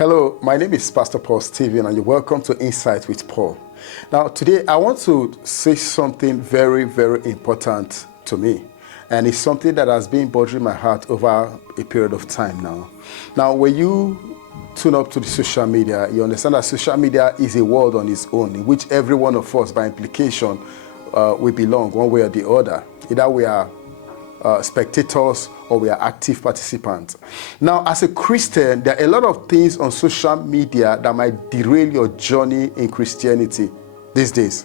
Hello, my name is Pastor Paul Stephen, and you're welcome to Insight with Paul. Now, today I want to say something very, very important to me, and it's something that has been bothering my heart over a period of time now. Now, when you tune up to the social media, you understand that social media is a world on its own, in which every one of us, by implication, we belong one way or the other. Either we are spectators or we are active participants. Now, as a Christian, there are a lot of things on social media that might derail your journey in Christianity these days.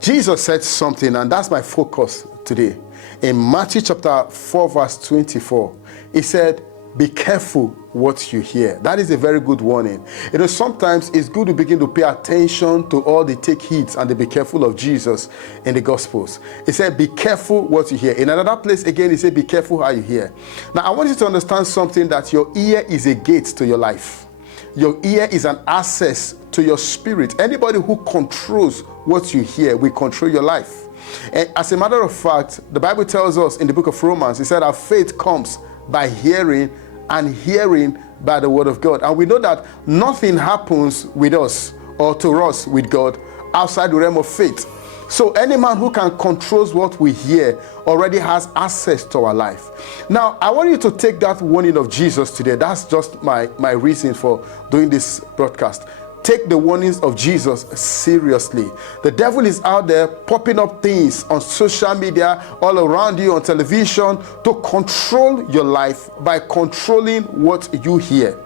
Jesus said something, and that's my focus today. In Matthew chapter 4, verse 24, he said, "Be careful what you hear." That is a very good warning. You know, sometimes it's good to begin to pay attention to all the take heeds and the be careful of Jesus in the Gospels. He said, "Be careful what you hear." In another place again, he said, "Be careful how you hear." Now, I want you to understand something, that your ear is a gate to your life. Your ear is an access to your spirit. Anybody who controls what you hear will control your life. And as a matter of fact, the Bible tells us in the book of Romans, it said our faith comes by hearing, and hearing by the word of God. And we know that nothing happens with us or to us with God outside the realm of faith. So any man who can control what we hear already has access to our life. Now, I want you to take that warning of Jesus today. That's just my reason for doing this broadcast. Take the warnings of Jesus seriously. The devil is out there popping up things on social media, all around you, on television, to control your life by controlling what you hear.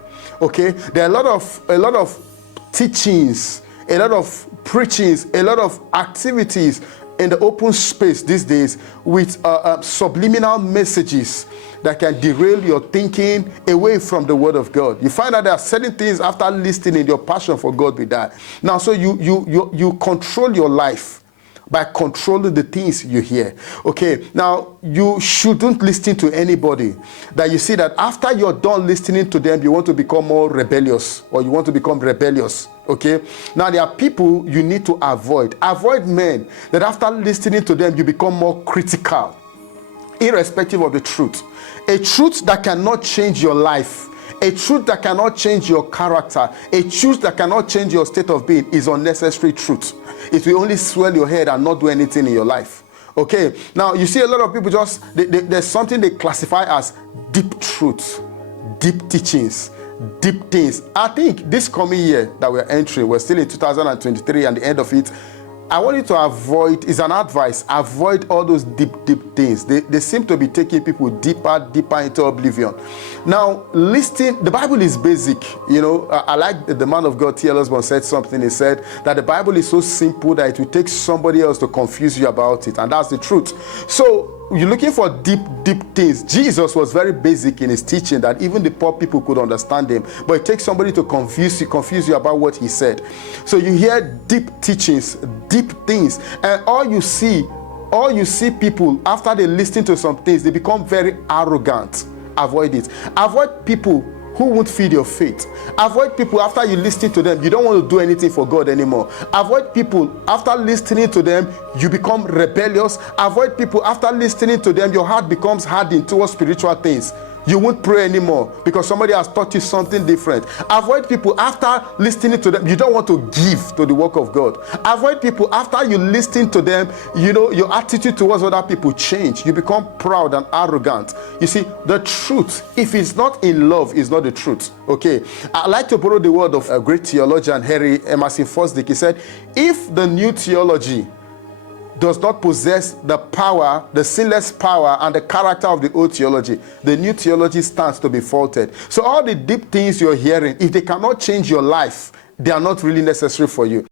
Okay? There are a lot of teachings, a lot of preachings, a lot of activities in the open space these days with subliminal messages that can derail your thinking away from the word of God. You find out there are certain things after listening, your passion for God will die. Now, so you control your life by controlling the things you hear. Okay, now you shouldn't listen to anybody that you see that after you're done listening to them, you want to become more rebellious, or you want to become rebellious. Okay, now there are people you need to avoid. Avoid men that after listening to them, you become more critical, irrespective of the truth. A truth that cannot change your life, a truth that cannot change your character, a truth that cannot change your state of being is unnecessary truth. It will only swell your head and not do anything in your life. Okay, now you see a lot of people there's something they classify as deep truths, deep teachings, deep things. I think this coming year that we're entering, we're still in 2023 and the end of it, I want you to avoid, is an advice, avoid all those deep things. They seem to be taking people deeper into oblivion. Now, listen, the Bible is basic. You know, I like the man of God, T.L. Osborne, said something. He said that the Bible is so simple that it will take somebody else to confuse you about it. And that's the truth. So, you're looking for deep things. Jesus was very basic in his teaching that even the poor people could understand him. But it takes somebody to confuse you about what he said. So you hear deep teachings, deep things, and all you see people, after they listen to some things, they become very arrogant. Avoid it. Avoid people who won't feed your faith. Avoid people after you listen to them, you don't want to do anything for God anymore. Avoid people after listening to them, you become rebellious. Avoid people after listening to them, your heart becomes hardened towards spiritual things. You won't pray anymore because somebody has taught you something different. Avoid people after listening to them, you don't want to give to the work of God. Avoid people after you listen to them, you know, your attitude towards other people change. You become proud and arrogant. You see, the truth, if it's not in love, is not the truth. Okay, I like to borrow the word of a great theologian, Henry Emerson Fosdick. He said, if the new theology does not possess the power, the sinless power and the character of the old theology, the new theology stands to be faulted. So all the deep things you're hearing, if they cannot change your life, they are not really necessary for you.